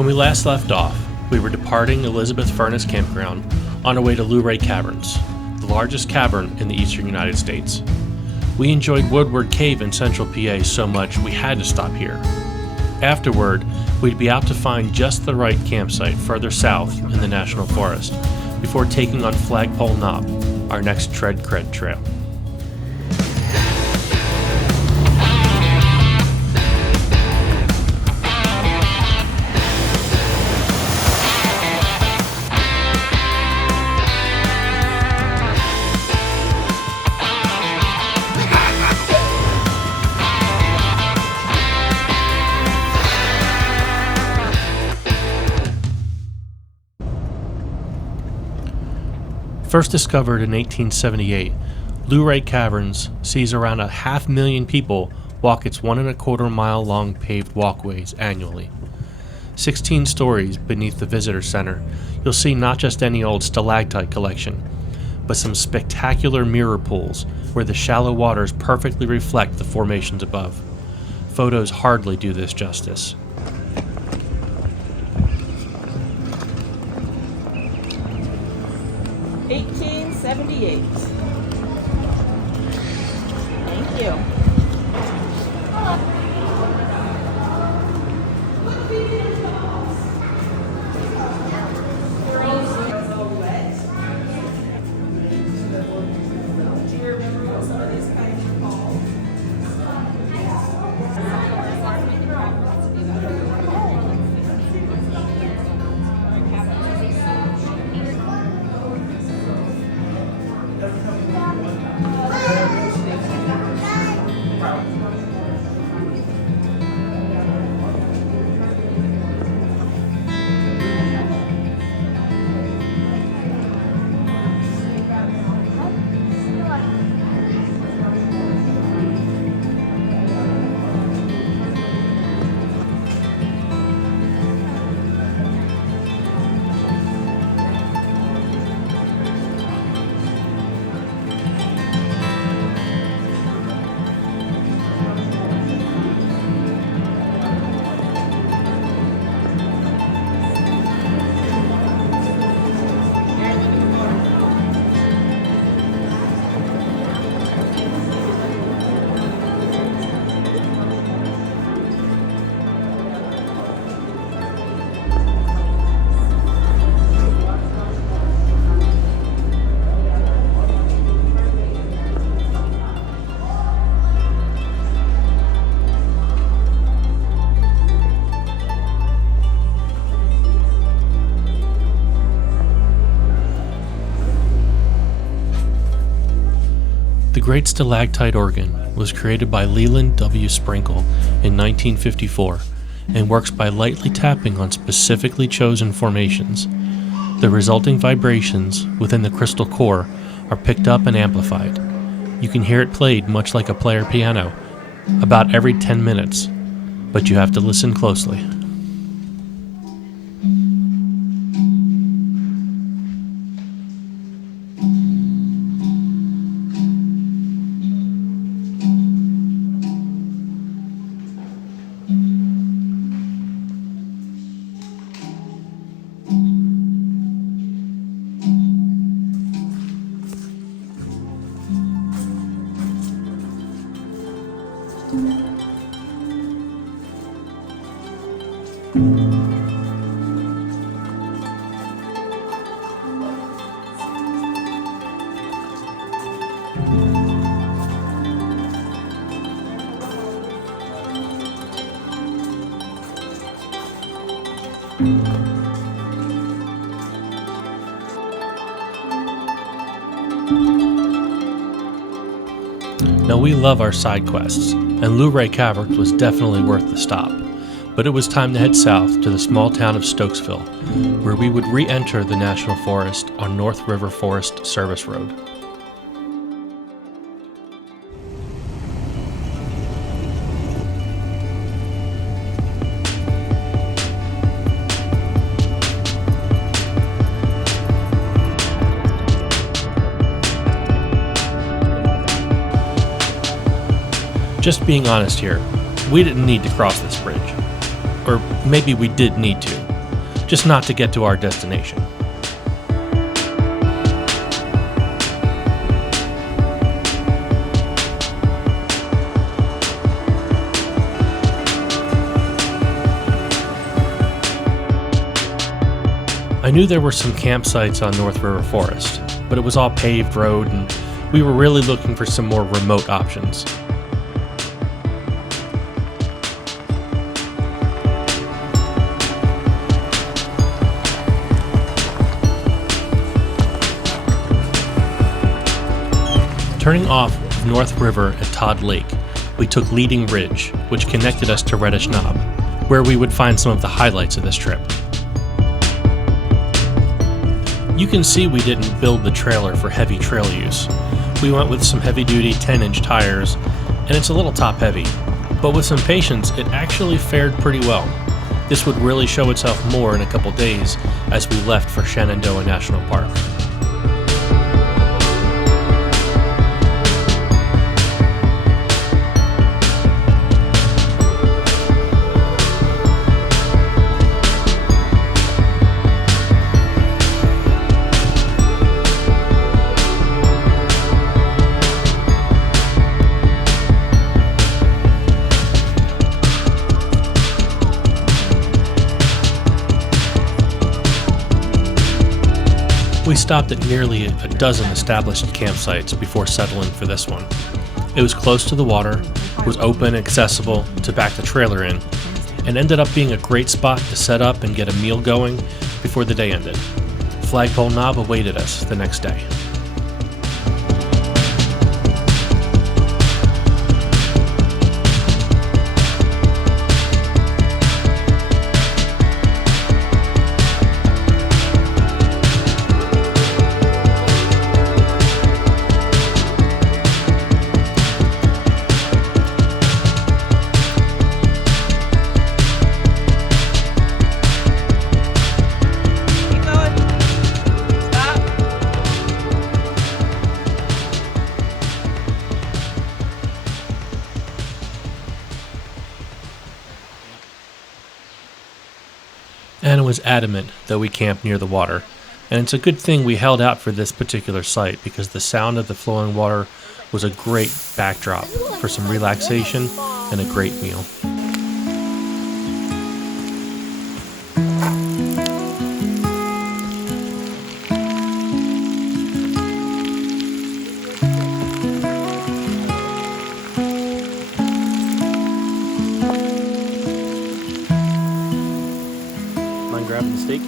When we last left off, we were departing Elizabeth Furnace Campground on our way to Luray Cavers, the largest cavern in the eastern United States. We enjoyed Woodward Cave in central PA so much we had to stop here. Afterward, we'd be out to find just the right campsite further south in the National Forest before taking on Flagpole Knob, our next Tread Cred trail. First discovered in 1878, Luray Cavers sees around 500,000 people walk its 1.25 mile long paved walkways annually. 16 stories beneath the visitor center, you'll see not just any old stalactite collection, but some spectacular mirror pools where the shallow waters perfectly reflect the formations above. Photos hardly do this justice. $18.78. Thank you. They're all wet. Do you remember what some of these kinds are called? The Great Stalactite Organ was created by Leland W. Sprinkle in 1954 and works by lightly tapping on specifically chosen formations. The resulting vibrations within the crystal core are picked up and amplified. You can hear it played much like a player piano, about every 10 minutes, but you have to listen closely. Now we love our side quests, and Luray Cavers was definitely worth the stop, but it was time to head south to the small town of Stokesville, where we would re-enter the National Forest on North River Forest Service Road. Just being honest here, we didn't need to cross this bridge. Or maybe we did need to. just not to get to our destination. I knew there were some campsites on North River Forest, but it was all paved road and we were really looking for some more remote options. Turning off of North River at Todd Lake, we took Leading Ridge, which connected us to Reddish Knob, where we would find some of the highlights of this trip. You can see we didn't build the trailer for heavy trail use. We went with some heavy-duty 10-inch tires, and it's a little top-heavy, but with some patience, it actually fared pretty well. This would really show itself more in a couple days as we left for Shenandoah National Park. We stopped at nearly a dozen established campsites before settling for this one. It was close to the water, was open and accessible to back the trailer in, and ended up being a great spot to set up and get a meal going before the day ended. Flagpole Knob awaited us the next day. Anna was adamant that we camp near the water, and it's a good thing we held out for this particular site because the sound of the flowing water was a great backdrop for some relaxation and a great meal. Mind grabbing the steak?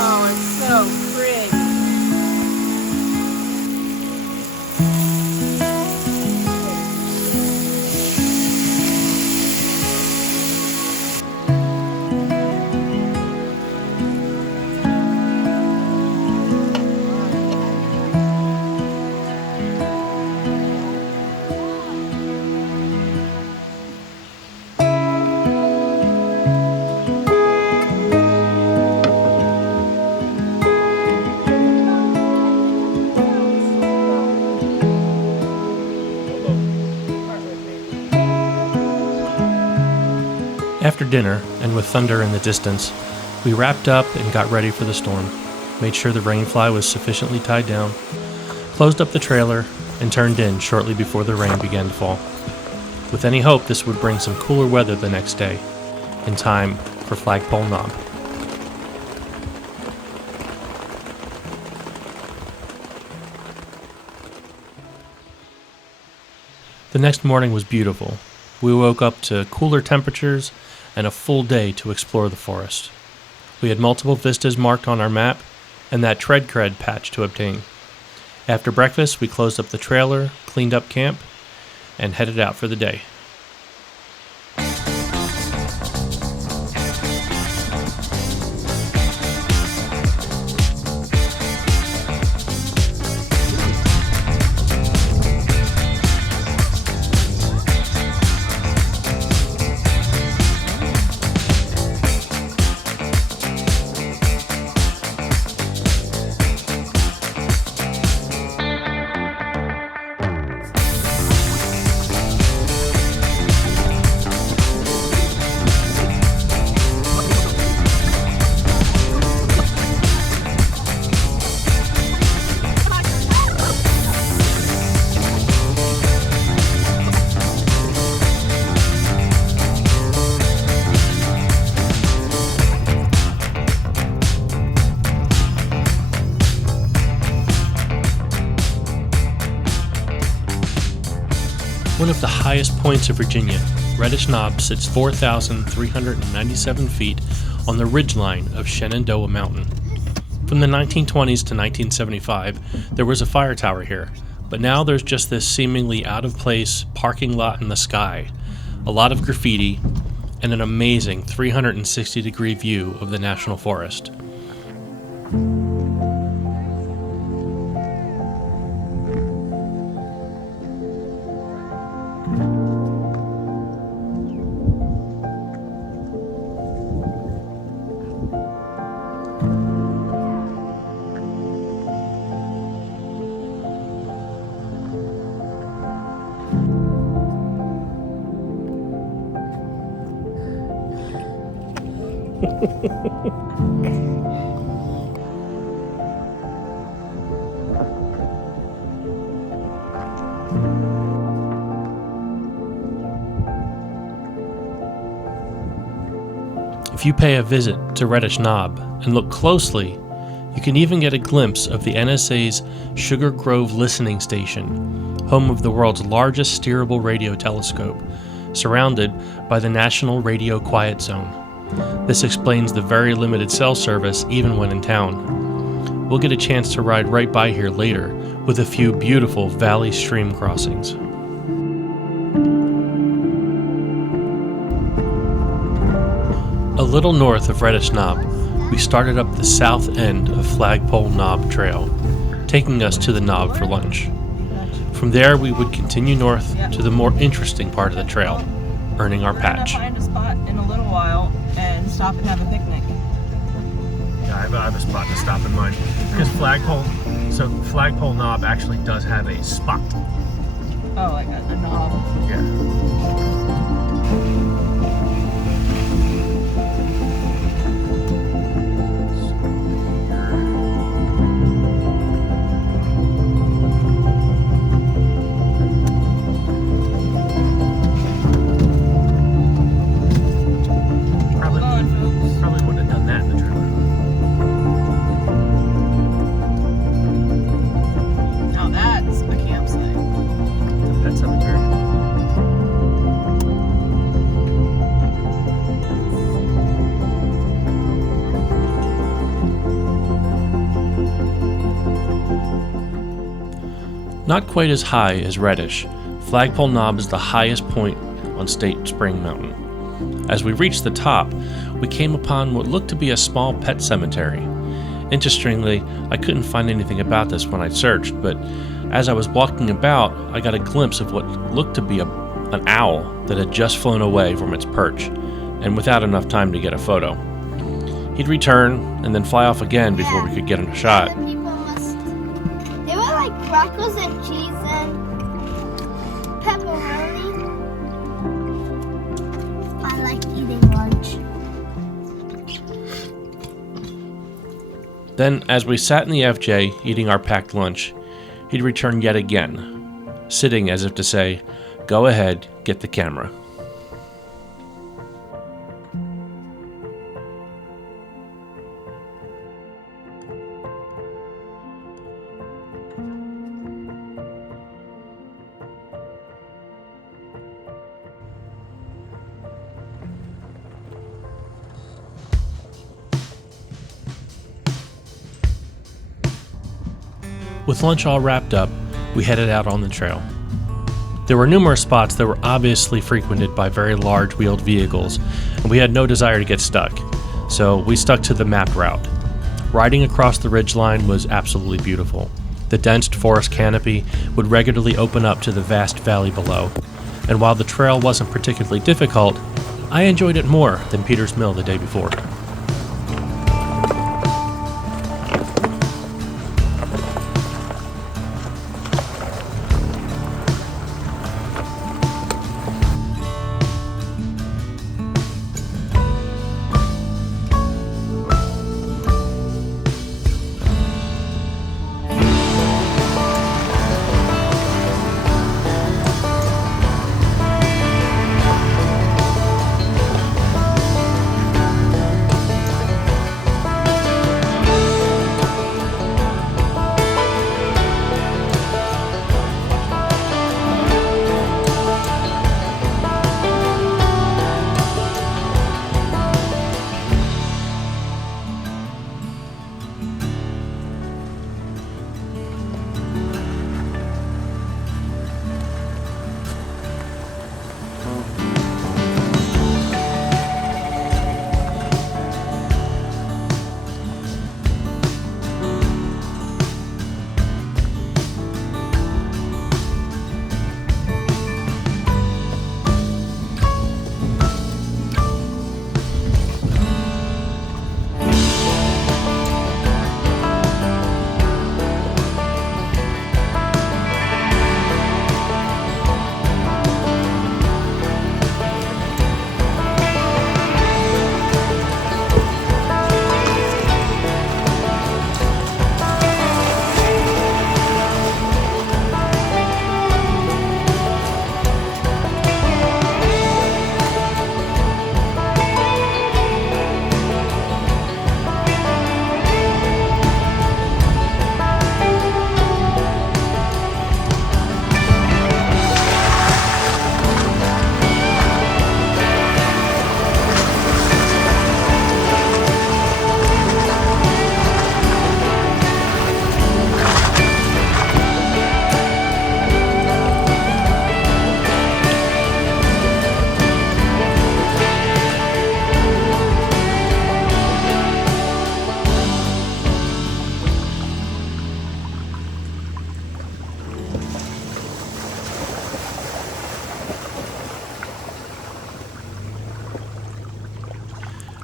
Oh, it's so pretty. After dinner, and with thunder in the distance, we wrapped up and got ready for the storm, made sure the rainfly was sufficiently tied down, closed up the trailer, and turned in shortly before the rain began to fall, with any hope this would bring some cooler weather the next day, in time for Flagpole Knob. The next morning was beautiful. We woke up to cooler temperatures and a full day to explore the forest. We had multiple vistas marked on our map and that tread cred patch to obtain. After breakfast, we closed up the trailer, cleaned up camp, and headed out for the day. One of the highest points of Virginia, Reddish Knob sits 4,397 feet on the ridgeline of Shenandoah Mountain. From the 1920s to 1975, there was a fire tower here, but now there's just this seemingly out-of-place parking lot in the sky, a lot of graffiti, and an amazing 360-degree view of the National Forest. If you pay a visit to Reddish Knob and look closely, you can even get a glimpse of the NSA's Sugar Grove Listening Station, home of the world's largest steerable radio telescope, surrounded by the National Radio Quiet Zone. This explains the very limited cell service even when in town. We'll get a chance to ride right by here later with a few beautiful valley stream crossings. A little north of Reddish Knob, we started up the south end of Flagpole Knob Trail, taking us to the Knob for lunch. From there, we would continue north to the more interesting part of the trail, earning our patch. We're gonna find a spot in a little while and stop and have a picnic. Yeah, I have a spot to stop in mind. Because Flagpole Knob actually does have a spot. Oh, like a knob. Yeah. Not quite as high as Reddish, Flagpole Knob is the highest point on State Spring Mountain. As we reached the top, we came upon what looked to be a small pet cemetery. Interestingly, I couldn't find anything about this when I searched, but as I was walking about, I got a glimpse of what looked to be an owl that had just flown away from its perch, and without enough time to get a photo. He'd return and then fly off again before we could get in a shot. They were like crackers and cheese and pepperoni. I like eating lunch. Then, as we sat in the FJ eating our packed lunch, he'd return yet again, sitting as if to say, "Go ahead, get the camera." With lunch all wrapped up, we headed out on the trail. There were numerous spots that were obviously frequented by very large wheeled vehicles, and we had no desire to get stuck, so we stuck to the mapped route. Riding across the ridgeline was absolutely beautiful. The dense forest canopy would regularly open up to the vast valley below, and while the trail wasn't particularly difficult, I enjoyed it more than Peter's Mill the day before.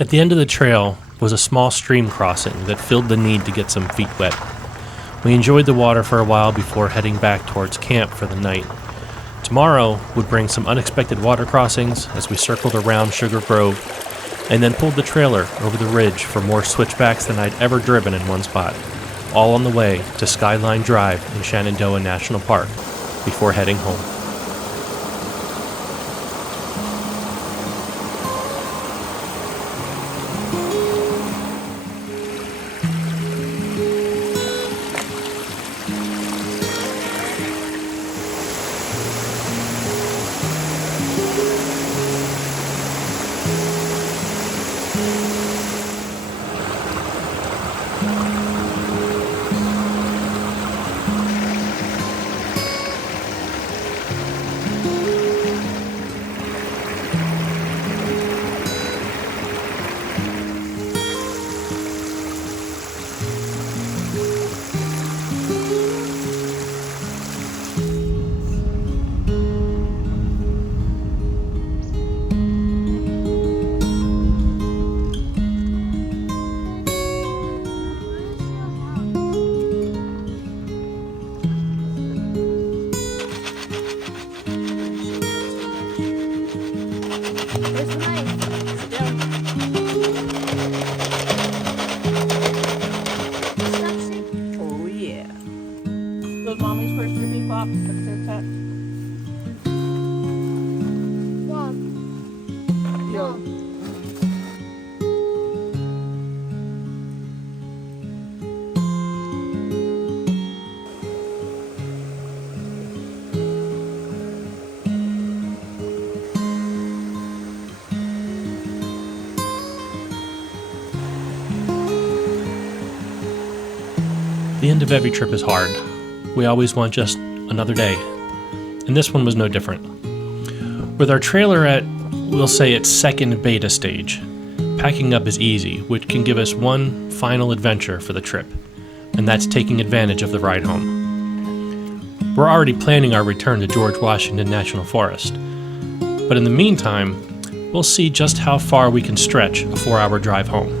At the end of the trail was a small stream crossing that filled the need to get some feet wet. We enjoyed the water for a while before heading back towards camp for the night. Tomorrow would bring some unexpected water crossings as we circled around Sugar Grove and then pulled the trailer over the ridge for more switchbacks than I'd ever driven in one spot, all on the way to Skyline Drive in Shenandoah National Park before heading home. Where's the knife? Sit down. Oh yeah. Those mommy's first ripping flop. That's their pet. Mom. Yo. Mom. The end of every trip is hard. We always want just another day. And this one was no different. With our trailer at, we'll say, its second beta stage, packing up is easy, which can give us one final adventure for the trip, and that's taking advantage of the ride home. We're already planning our return to George Washington National Forest, but in the meantime, we'll see just how far we can stretch a 4-hour drive home.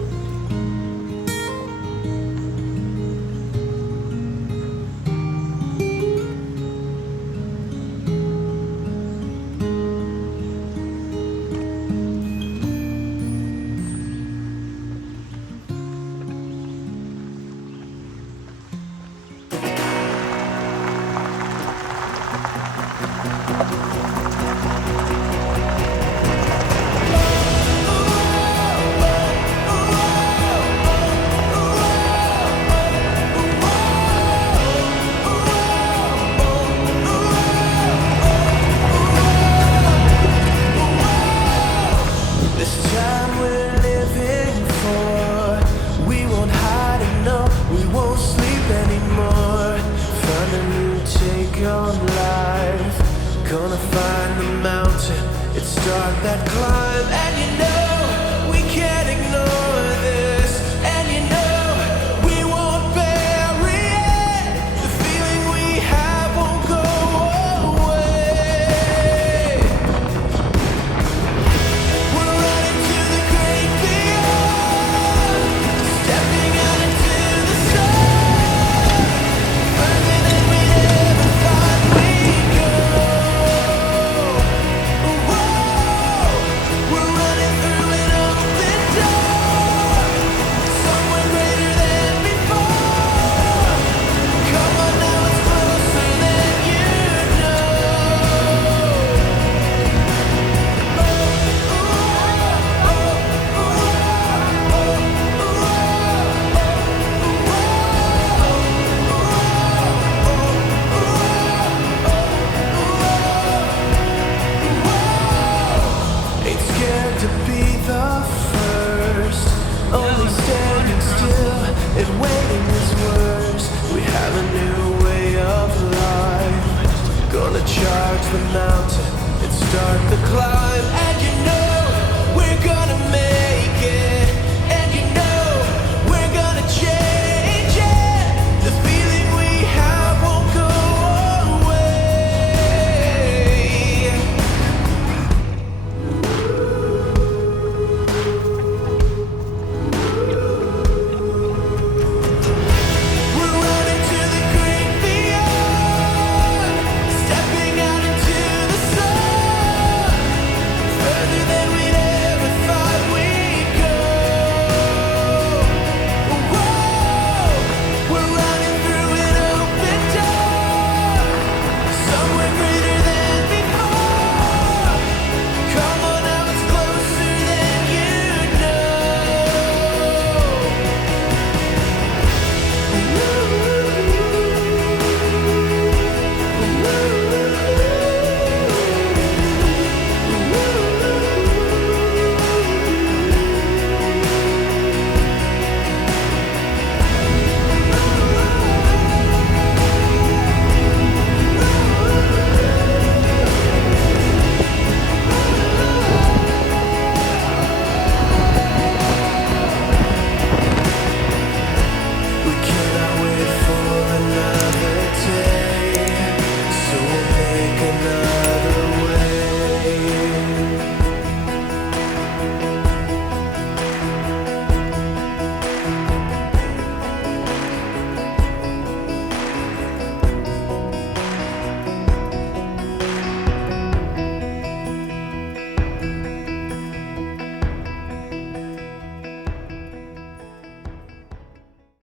Gonna find the mountain, it's start that climb, and you know we can't ignore this, and you know we won't bury it. The feeling we have won't go away. We're running to the great beyond, stepping out into the sun, further than we'd ever thought we'd go. To be the first, only standing still and waiting is worse. We have a new way of life. Gonna charge the mountain and start the climb, and you know